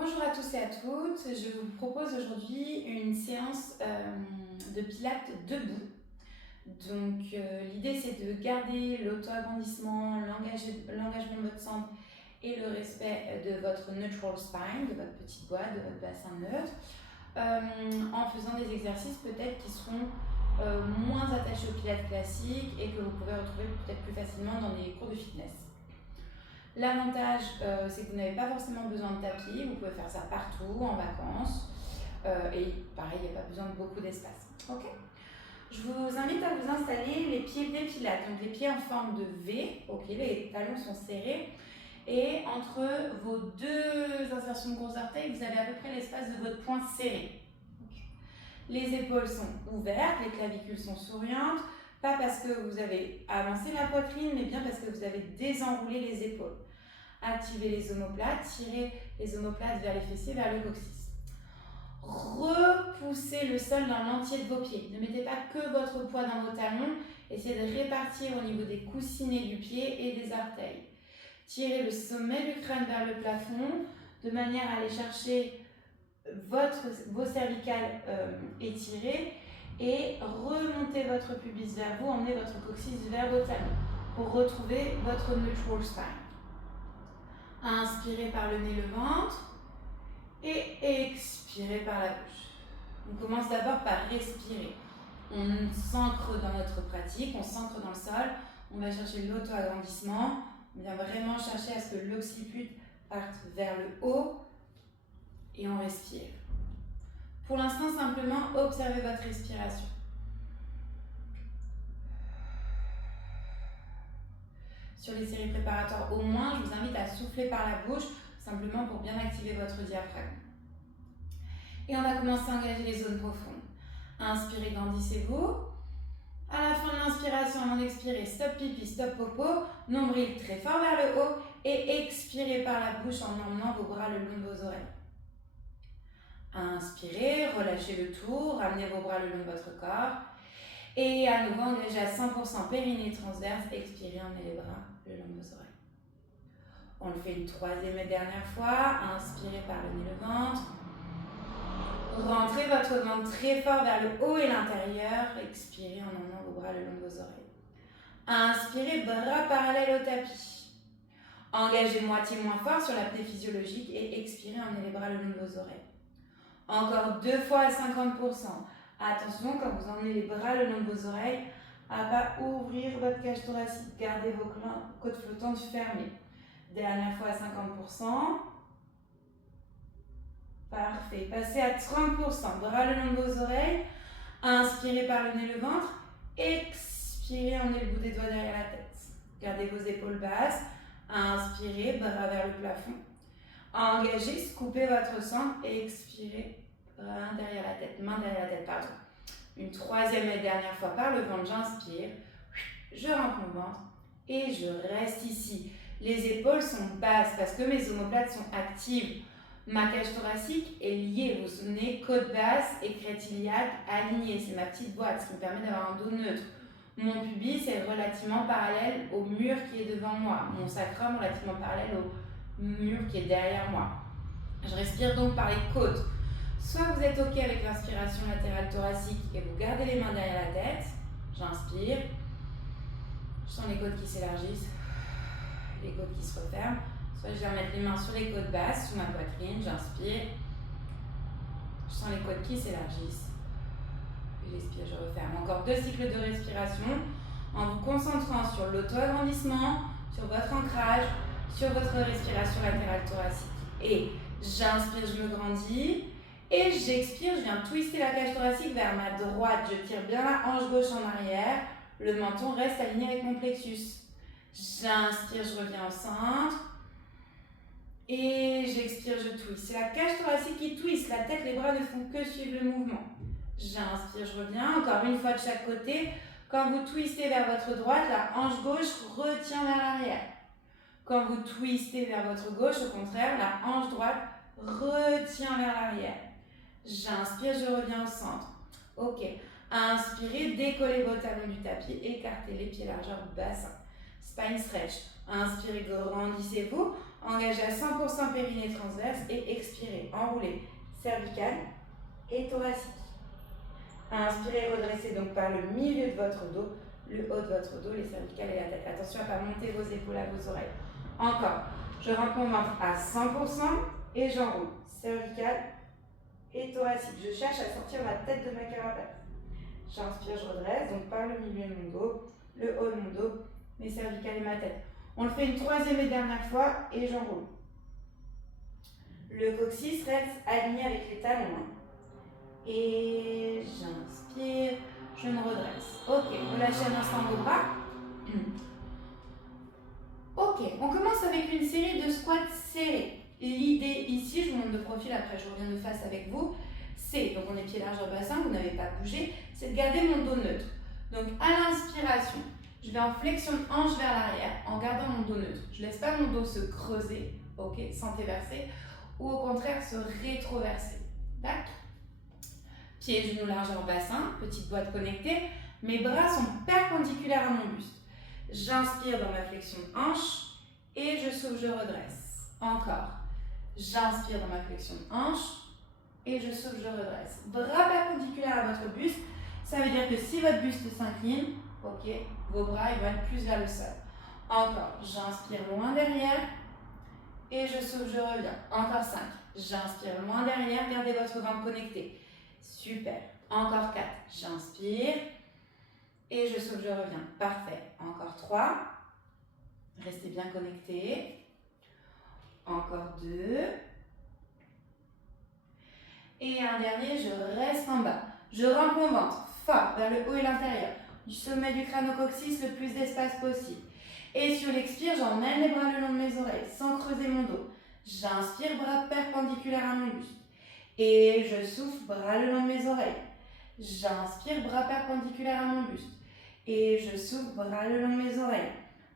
Bonjour à tous et à toutes, je vous propose aujourd'hui une séance de pilates debout. Donc l'idée c'est de garder l'auto-agrandissement, l'engagement de votre centre et le respect de votre neutral spine, de votre petite boîte, de votre bassin neutre, en faisant des exercices peut-être qui seront moins attachés au pilates classique et que vous pouvez retrouver peut-être plus facilement dans des cours de fitness. L'avantage, c'est que vous n'avez pas forcément besoin de tapis, vous pouvez faire ça partout, en vacances, et pareil, il n'y a pas besoin de beaucoup d'espace. Ok. Je vous invite à vous installer les pieds des pilates, donc les pieds en forme de V, ok, les talons sont serrés, et entre vos deux insertions de gros orteils, vous avez à peu près l'espace de votre poing serré. Les épaules sont ouvertes, les clavicules sont souriantes, pas parce que vous avez avancé la poitrine, mais bien parce que vous avez désenroulé les épaules. Activez les omoplates, tirez les omoplates vers les fessiers, vers le coccyx. Repoussez le sol dans l'entier de vos pieds. Ne mettez pas que votre poids dans vos talons. Essayez de répartir au niveau des coussinets du pied et des orteils. Tirez le sommet du crâne vers le plafond de manière à aller chercher vos cervicales étirées et remontez votre pubis vers vous, emmenez votre coccyx vers vos talons pour retrouver votre neutral spine. Inspirez par le nez, le ventre et expirez par la bouche. On commence d'abord par respirer. On s'ancre dans notre pratique, on s'ancre dans le sol, on va chercher l'auto-agrandissement, on vient vraiment chercher à ce que l'occiput parte vers le haut et on respire. Pour l'instant, simplement observez votre respiration. Sur les séries préparatoires au moins, je vous invite à souffler par la bouche, simplement pour bien activer votre diaphragme. Et on va commencer à engager les zones profondes. Inspirez, grandissez-vous. À la fin de l'inspiration, avant d'expirer, stop pipi, stop popo, nombril très fort vers le haut et expirez par la bouche en emmenant vos bras le long de vos oreilles. Inspirez, relâchez le tout, ramenez vos bras le long de votre corps. Et à nouveau, engagez à 100% périnée transverse, expirez, emmenez les bras le long de vos oreilles. On le fait une troisième et dernière fois. Inspirez par le nez, le ventre. Rentrez votre ventre très fort vers le haut et l'intérieur. Expirez en emmenant vos bras le long de vos oreilles. Inspirez, bras parallèles au tapis. Engagez moitié moins fort sur l'apnée physiologique et expirez, emmenez les bras le long de vos oreilles. Encore deux fois à 50%. Attention, quand vous emmenez les bras le long de vos oreilles, à ne pas ouvrir votre cage thoracique. Gardez vos côtes flottantes fermées. Dernière fois à 50%. Parfait. Passez à 30%. Bras le long de vos oreilles. Inspirez par le nez, le ventre. Expirez, emmenez le bout des doigts derrière la tête. Gardez vos épaules basses. Inspirez, bras vers le plafond. Engagez, scoopez votre centre et expirez, bras derrière la tête, main derrière la tête, pardon. Une troisième et dernière fois par le ventre, j'inspire. Je rentre mon ventre et je reste ici. Les épaules sont basses parce que mes omoplates sont actives. Ma cage thoracique est liée, vous vous souvenez, côte basse et crête iliaque alignée. C'est ma petite boîte, ce qui me permet d'avoir un dos neutre. Mon pubis est relativement parallèle au mur qui est devant moi. Mon sacrum relativement parallèle au mur qui est derrière moi. Je respire donc par les côtes. Soit vous êtes OK avec l'inspiration latérale thoracique et vous gardez les mains derrière la tête. J'inspire. Je sens les côtes qui s'élargissent, les côtes qui se referment. Soit je viens mettre les mains sur les côtes basses, sous ma poitrine, j'inspire. Je sens les côtes qui s'élargissent. Puis j'expire, je referme. Encore deux cycles de respiration en vous concentrant sur l'auto-agrandissement, sur votre ancrage, sur votre respiration latérale thoracique. Et j'inspire, je me grandis. Et j'expire, je viens twister la cage thoracique vers ma droite. Je tire bien la hanche gauche en arrière. Le menton reste aligné avec mon plexus. J'inspire, je reviens au centre. Et j'expire, je twiste. C'est la cage thoracique qui twiste. La tête, les bras ne font que suivre le mouvement. J'inspire, je reviens. Encore une fois de chaque côté. Quand vous twistez vers votre droite, la hanche gauche retient vers l'arrière. Quand vous twistez vers votre gauche, au contraire, la hanche droite retient vers l'arrière. J'inspire, je reviens au centre. Ok. Inspirez, décollez vos talons du tapis, écartez les pieds largeur bassin. Spine stretch. Inspirez, grandissez-vous. Engagez à 100% périnée transverse et expirez. Enroulez cervical et thoracique. Inspirez, redressez donc par le milieu de votre dos, le haut de votre dos, les cervicales et la tête. Attention à ne pas monter vos épaules à vos oreilles. Encore. Je rentre mon ventre à 100% et j'enroule. Cervical et thoracique. Je cherche à sortir la tête de ma carapace. J'inspire, je redresse, donc par le milieu de mon dos, le haut de mon dos, mes cervicales et ma tête. On le fait une troisième et dernière fois et j'enroule. Le coccyx reste aligné avec les talons. Et j'inspire, je me redresse. Ok, relâchez un instant vos bras. Ok, on commence avec une série de squats serrés. L'idée ici, je vous montre de profil, après je reviens de face avec vous, c'est, donc on est pied largeur bassin, vous n'avez pas bougé, c'est de garder mon dos neutre. Donc à l'inspiration, je vais en flexion de hanche vers l'arrière en gardant mon dos neutre. Je ne laisse pas mon dos se creuser, ok, s'antéverser, ou au contraire se rétroverser. D'accord? Pieds, genoux, largeur bassin, petite boîte connectée. Mes bras sont perpendiculaires à mon buste. J'inspire dans ma flexion de hanche et je souffle, je redresse. Encore. J'inspire dans ma flexion de hanche et je souffle, je redresse. Bras perpendiculaires à votre buste. Ça veut dire que si votre buste s'incline, ok, vos bras ils vont être plus vers le sol. Encore. J'inspire loin derrière et je souffle, je reviens. Encore 5. J'inspire loin derrière, gardez votre ventre connecté. Super. Encore 4. J'inspire. Et je souffle, je reviens. Parfait. Encore 3. Restez bien connectés. Encore 2. Et un dernier, je reste en bas. Je rentre mon ventre fort vers le haut et l'intérieur. Du sommet du crâne au coccyx, le plus d'espace possible. Et sur l'expire, j'emmène les bras le long de mes oreilles, sans creuser mon dos. J'inspire, bras perpendiculaires à mon buste. Et je souffle, bras le long de mes oreilles. J'inspire, bras perpendiculaires à mon buste. Et je souffle, bras le long de mes oreilles.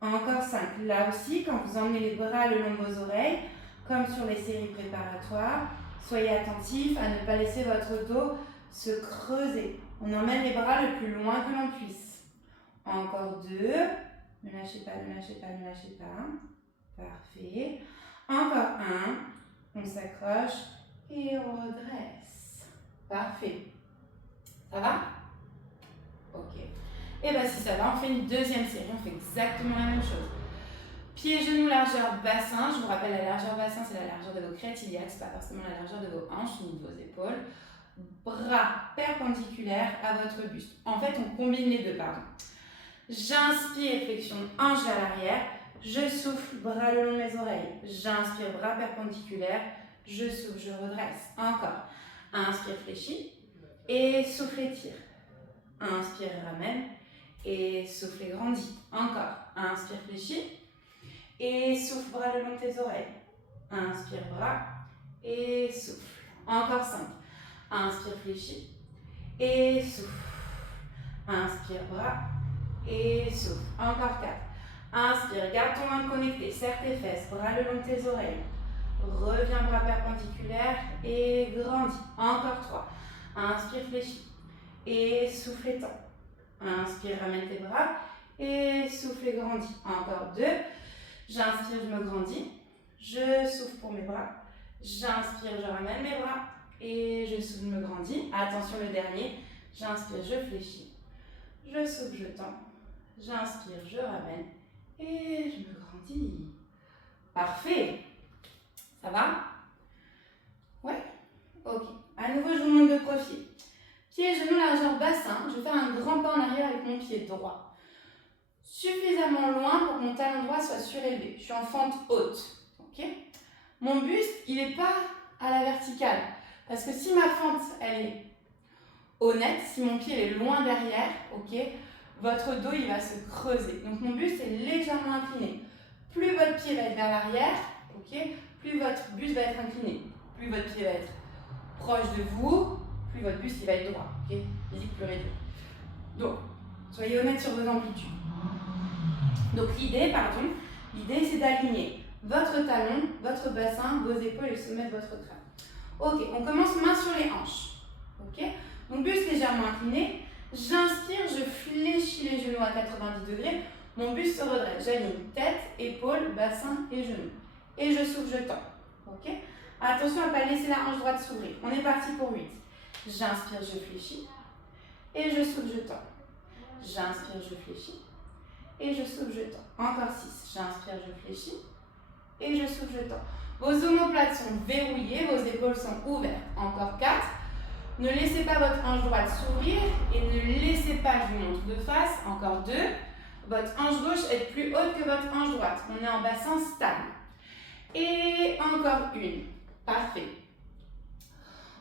Encore 5. Là aussi, quand vous emmenez les bras le long de vos oreilles, comme sur les séries préparatoires, soyez attentifs à ne pas laisser votre dos se creuser. On emmène les bras le plus loin que l'on puisse. Encore 2. Ne lâchez pas, ne lâchez pas, ne lâchez pas. Parfait. Encore 1. On s'accroche et on redresse. Parfait. Ça va? Ok. Et bien si ça va, on fait une deuxième série, on fait exactement la même chose. Pieds, genoux, largeur bassin. Je vous rappelle, la largeur bassin, c'est la largeur de vos crêtes iliaques, c'est pas forcément la largeur de vos hanches ou de vos épaules. Bras perpendiculaires à votre buste. En fait, on combine les deux, pardon. J'inspire, flexion, hanche vers l'arrière. Je souffle, bras le long de mes oreilles. J'inspire, bras perpendiculaires. Je souffle, je redresse. Encore. Inspire, fléchis. Et souffle, étire. Inspire, ramène. Et souffle, et grandis. Encore. Inspire, fléchis. Et souffle, bras le long de tes oreilles. Inspire, bras. Et souffle. Encore 5. Inspire, fléchis. Et souffle. Inspire, bras. Et souffle. Encore 4. Inspire, garde ton ventre connecté. Serre tes fesses, bras le long de tes oreilles. Reviens, bras perpendiculaires et grandis. Encore 3. Inspire, fléchis. Et souffle, étends. Inspire, ramène tes bras. Et souffle, et grandis. Encore 2. J'inspire, je me grandis. Je souffle pour mes bras. J'inspire, je ramène mes bras. Et je souffle, je me grandis. Attention, le dernier. J'inspire, je fléchis. Je souffle, je tends. J'inspire, je ramène. Et je me grandis. Parfait. Ça va? Ouais? Ok. À nouveau, je vous montre de profil. Pieds, genoux, largeur bassin. Je vais faire un grand pas en arrière avec mon pied droit. Suffisamment loin pour que mon talon droit soit surélevé. Je suis en fente haute. Ok? Mon buste, il n'est pas à la verticale. Parce que si ma fente, elle est honnête, si mon pied est loin derrière, ok, votre dos, il va se creuser. Donc mon buste est légèrement incliné. Plus votre pied va être vers l'arrière, ok, plus votre buste va être incliné. Plus votre pied va être proche de vous, plus votre buste il va être droit. Ok, physique plus réduit. Donc, soyez honnête sur vos amplitudes. Donc l'idée, c'est d'aligner votre talon, votre bassin, vos épaules et le sommet de votre crâne. Ok, on commence main sur les hanches. Ok, donc buste légèrement incliné. J'inspire, je fléchis les genoux à 90 degrés. Mon buste se redresse. J'aligne tête, épaules, bassin et genoux. et je souffle, je tends. Ok? Attention à ne pas laisser la hanche droite s'ouvrir. On est parti pour 8. J'inspire, je fléchis, et je souffle, je tends. J'inspire, je fléchis, et je souffle, je tends. Encore 6. J'inspire, je fléchis, et je souffle, je tends. Vos omoplates sont verrouillées, vos épaules sont ouvertes. Encore 4. Ne laissez pas votre hanche droite s'ouvrir et ne laissez pas, je vous montre de face. Encore 2. Votre hanche gauche est plus haute que votre hanche droite. On est en bassin stable. Et encore 1. Parfait.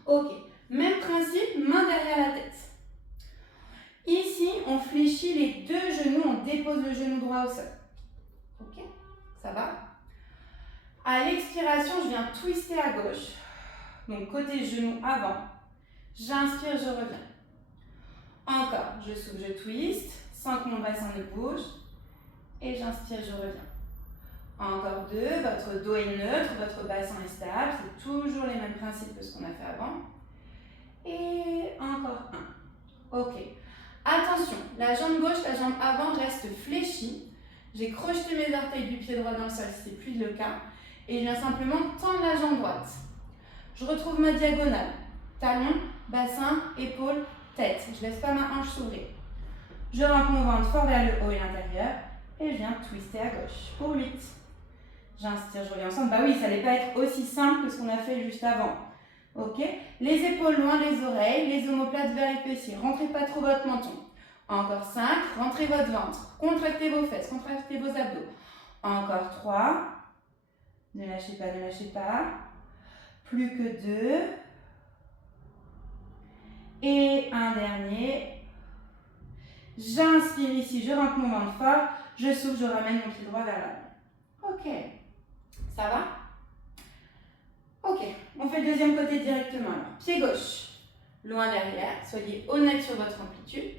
Ok. Même principe, main derrière la tête. Ici, on fléchit les 2 genoux, on dépose le genou droit au sol. Ok? Ça va? À l'expiration, je viens twister à gauche. Donc, côté genou avant. J'inspire, je reviens. Encore, je souffle, je twist, sans que mon bassin ne bouge. Et j'inspire, je reviens. Encore 2, votre dos est neutre, votre bassin est stable. C'est toujours les mêmes principes que ce qu'on a fait avant. Et encore 1. Ok. Attention, la jambe gauche, la jambe avant reste fléchie. J'ai crocheté mes orteils du pied droit dans le sol, si ce n'est plus le cas. Et je viens simplement tendre la jambe droite. Je retrouve ma diagonale. Talon, bassin, épaule, tête. Je ne laisse pas ma hanche s'ouvrir. Je rentre mon ventre fort vers le haut et l'intérieur. Et je viens twister à gauche. Pour 8. J'inspire, je reviens ensemble. Bah oui, ça n'allait pas être aussi simple que ce qu'on a fait juste avant. Ok? Les épaules loin des oreilles, les omoplates vers les fessiers. Rentrez pas trop votre menton. Encore 5. Rentrez votre ventre. Contractez vos fesses, contractez vos abdos. Encore 3. Ne lâchez pas, ne lâchez pas. Plus que 2. Et un dernier. J'inspire ici, je rentre mon ventre fort. Je souffle, je ramène mon pied droit vers l'avant. Ok. Ça va? Ok. On fait le deuxième côté directement. Alors, pied gauche, loin derrière. Soyez honnête sur votre amplitude.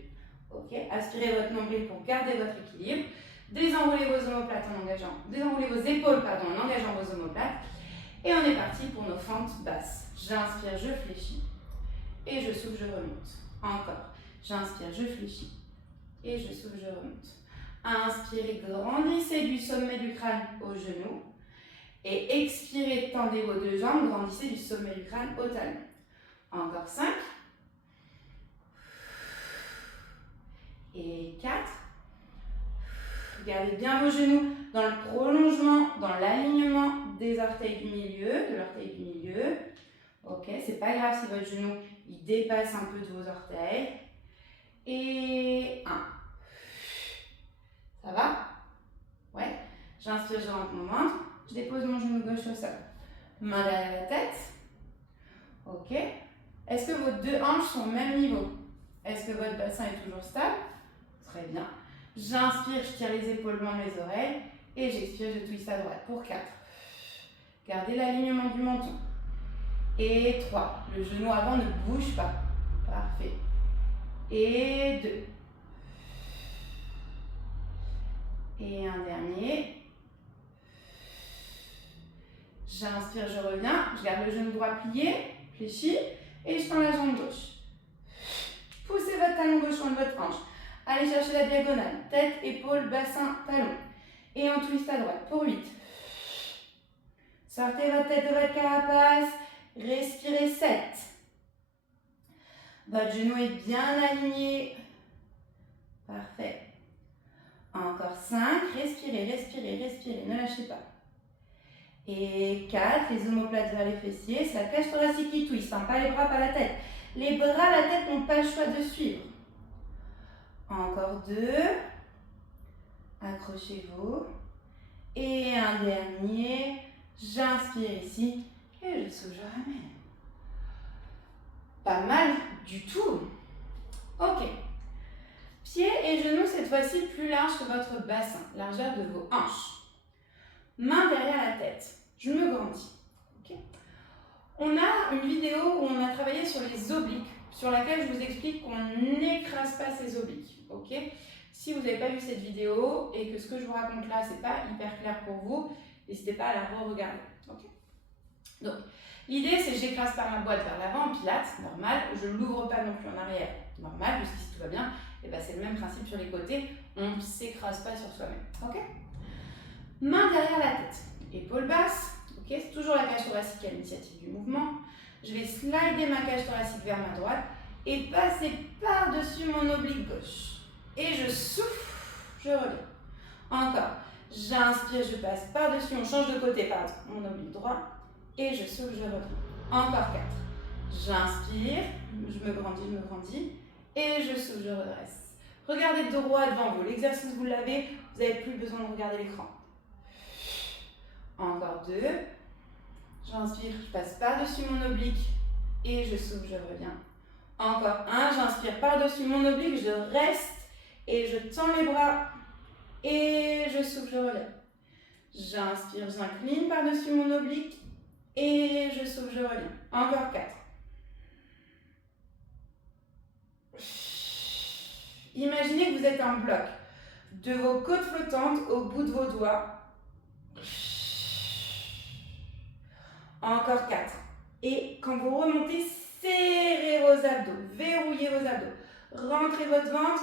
Ok. Aspirez votre nombril pour garder votre équilibre. Désenroulez vos omoplates en engageant. Désenroulez vos épaules, pardon, en engageant vos omoplates. Et on est parti pour nos fentes basses. J'inspire, je fléchis. Et je souffle, je remonte. Encore. J'inspire, je fléchis. Et je souffle, je remonte. Inspirez, grandissez du sommet du crâne au genou. Et expirez, tendez vos 2 jambes, grandissez du sommet du crâne au talon. Encore 5. Et 4. Gardez bien vos genoux dans le prolongement, dans l'alignement des orteils du milieu, de l'orteil du milieu. Ok, c'est pas grave si votre genou il dépasse un peu de vos orteils. Et 1. Ça va? Ouais. J'inspire, je rentre mon ventre. Je dépose mon genou gauche au sol. Main derrière la tête. Ok. Est-ce que vos 2 hanches sont au même niveau? Est-ce que votre bassin est toujours stable? Très bien. J'inspire, je tire les épaules loin des oreilles. Et j'expire, je twiste à droite pour 4. Gardez l'alignement du menton. Et 3. Le genou avant ne bouge pas. Parfait. Et 2. Et un dernier. J'inspire, je reviens. Je garde le genou droit plié, fléchi. Et je tends la jambe gauche. Poussez votre talon gauche loin de votre hanche. Allez chercher la diagonale. Tête, épaule, bassin, talon. Et on twist à droite pour 8. Sortez votre tête de votre carapace. Respirez 7. Votre genou est bien aligné. Parfait. Encore 5. Respirez, respirez, respirez. Ne lâchez pas. Et 4. Les omoplates vers les fessiers. C'est la cage thoracique qui twist. Hein, pas les bras, pas la tête. Les bras, la tête n'ont pas le choix de suivre. Encore 2. Accrochez-vous. Et un dernier. J'inspire ici. Et je souffle, je ramène. Pas mal du tout. Ok. Pieds et genoux cette fois-ci plus larges que votre bassin. Largeur de vos hanches. Main derrière la tête. Je me grandis. Okay. On a une vidéo où on a travaillé sur les obliques, sur laquelle je vous explique qu'on n'écrase pas ses obliques. Okay. Si vous n'avez pas vu cette vidéo et que ce que je vous raconte là, c'est pas hyper clair pour vous, n'hésitez pas à la re-regarder. Okay. Donc, l'idée, c'est que j'écrase pas ma boîte vers l'avant en pilates, normal. Je ne l'ouvre pas non plus en arrière, normal, puisque si tout va bien, et ben c'est le même principe sur les côtés. On ne s'écrase pas sur soi-même. Ok. Main derrière la tête. épaules basses. Ok, c'est toujours la cage thoracique à l'initiative du mouvement. Je vais slider ma cage thoracique vers ma droite et passer par-dessus mon oblique gauche. Et je souffle, je reviens. Encore. J'inspire, je passe par-dessus, on change de côté, pardon, mon oblique droit. Et je souffle, je reviens. Encore 4. J'inspire, je me grandis. Et je souffle, je redresse. Regardez droit devant vous. L'exercice, vous l'avez, vous n'avez plus besoin de regarder l'écran. Encore 2. J'inspire, je passe par-dessus mon oblique. Et je souffle, je reviens. Encore 1. J'inspire par-dessus mon oblique, je reste. Et je tends les bras. Et je souffle, je reviens. J'inspire, j'incline par-dessus mon oblique. Et je souffle, je reviens. Encore 4. Imaginez que vous êtes un bloc de vos côtes flottantes au bout de vos doigts. Encore 4. Et quand vous remontez, serrez vos abdos, verrouillez vos abdos. Rentrez votre ventre.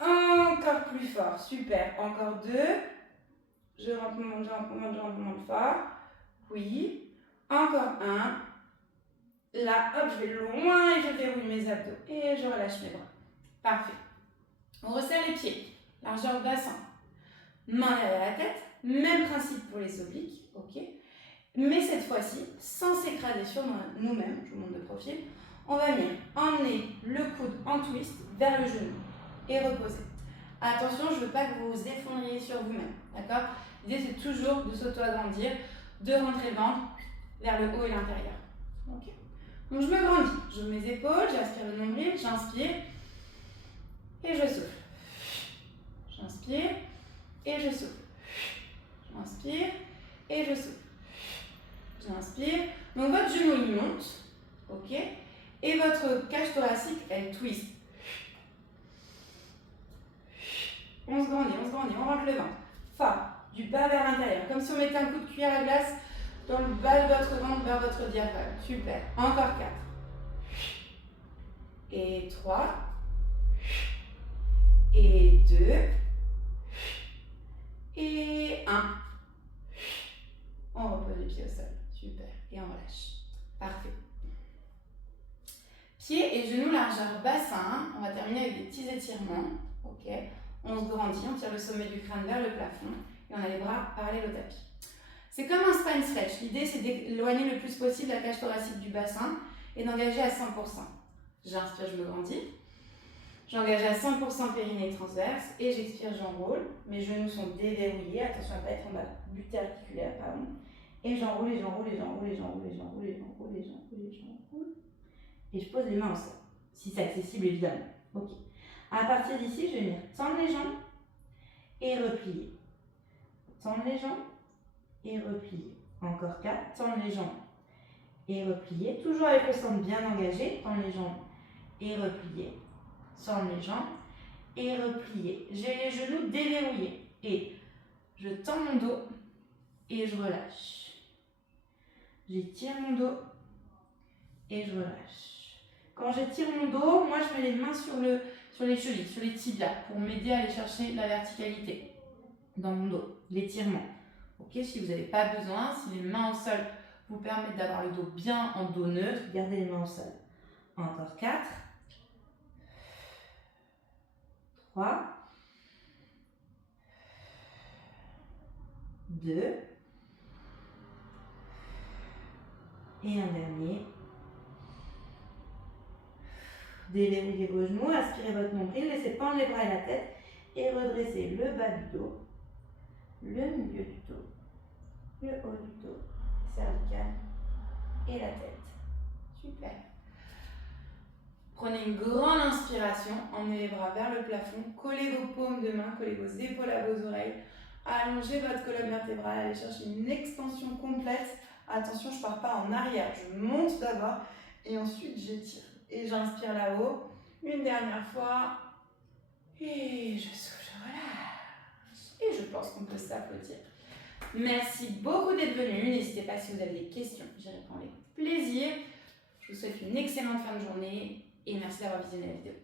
Encore plus fort. Super. Encore 2. Je rentre, monte fort. Oui. Encore 1. Là, hop, je vais loin et je verrouille mes abdos. Et je relâche mes bras. Parfait. On resserre les pieds. Largeur de bassin. Main derrière la tête. Même principe pour les obliques. Ok. Mais cette fois-ci, sans s'écraser sur nous-mêmes, je vous montre de profil, on va venir emmener le coude en twist vers le genou et reposer. Attention, je ne veux pas que vous vous effondriez sur vous-même. D'accord? L'idée, c'est toujours de s'auto-agrandir, de rentrer le ventre vers le haut et l'intérieur. Ok. Donc je me grandis, j'ouvre mes épaules, j'aspire le nombril, j'inspire et je souffle. J'inspire et je souffle. J'inspire et je souffle. J'inspire. Donc votre genou il monte, ok, et votre cage thoracique elle twist. On se grandit, on rentre le ventre. Fort, du bas vers l'intérieur, comme si on mettait un coup de cuillère à glace dans le bas de votre ventre vers votre diaphragme. Super. Encore 4. Et 3. Et 2. Et 1. On repose les pieds au sol. Super. Et on relâche. Parfait. Pieds et genoux largeur bassin. On va terminer avec des petits étirements. Ok. On se grandit, on tire le sommet du crâne vers le plafond et on a les bras parallèles au tapis. C'est comme un spine stretch. L'idée, c'est d'éloigner le plus possible la cage thoracique du bassin et d'engager à 100%. J'inspire, je me grandis. J'engage à 100% périnée transverse et j'expire, j'enroule. Mes genoux sont déverrouillés. Attention à ne pas être en bas buté articulaire, pardon. Et j'enroule, et j'enroule, et j'enroule, et j'enroule, et j'enroule, et j'enroule, et j'enroule, et j'enroule. Et je pose les mains au sol, si c'est accessible évidemment. Ok. À partir d'ici, je vais venir tendre les jambes et replier. Tendre les jambes et replier. Encore 4, tendre les jambes et replier. Toujours avec le centre bien engagé, tendre les jambes et replier. Tendre les jambes et replier. J'ai les genoux déverrouillés et je tends mon dos et je relâche. J'étire mon dos et je relâche. Quand j'étire mon dos, moi je mets les mains sur les chevilles, sur les tibias pour m'aider à aller chercher la verticalité dans mon dos, l'étirement. Ok, si vous n'avez pas besoin, si les mains au sol vous permettent d'avoir le dos bien en dos neutre, gardez les mains au sol. Encore 4, 3, 2, et un dernier. Déverrouillez vos genoux, aspirez votre nombril, laissez pendre les bras et la tête et redressez le bas du dos, le milieu du dos, le haut du dos, cervical et la tête. Super. Prenez une grande inspiration, emmenez les bras vers le plafond, collez vos paumes de main, collez vos épaules à vos oreilles, allongez votre colonne vertébrale, allez chercher une extension complète. Attention, je ne pars pas en arrière, je monte d'abord et ensuite j'étire. Et j'inspire là-haut, une dernière fois, et je souffle, je relâche. Et je pense qu'on peut s'applaudir. Merci beaucoup d'être venu. N'hésitez pas si vous avez des questions, j'y réponds avec plaisir. Je vous souhaite une excellente fin de journée et merci d'avoir visionné la vidéo.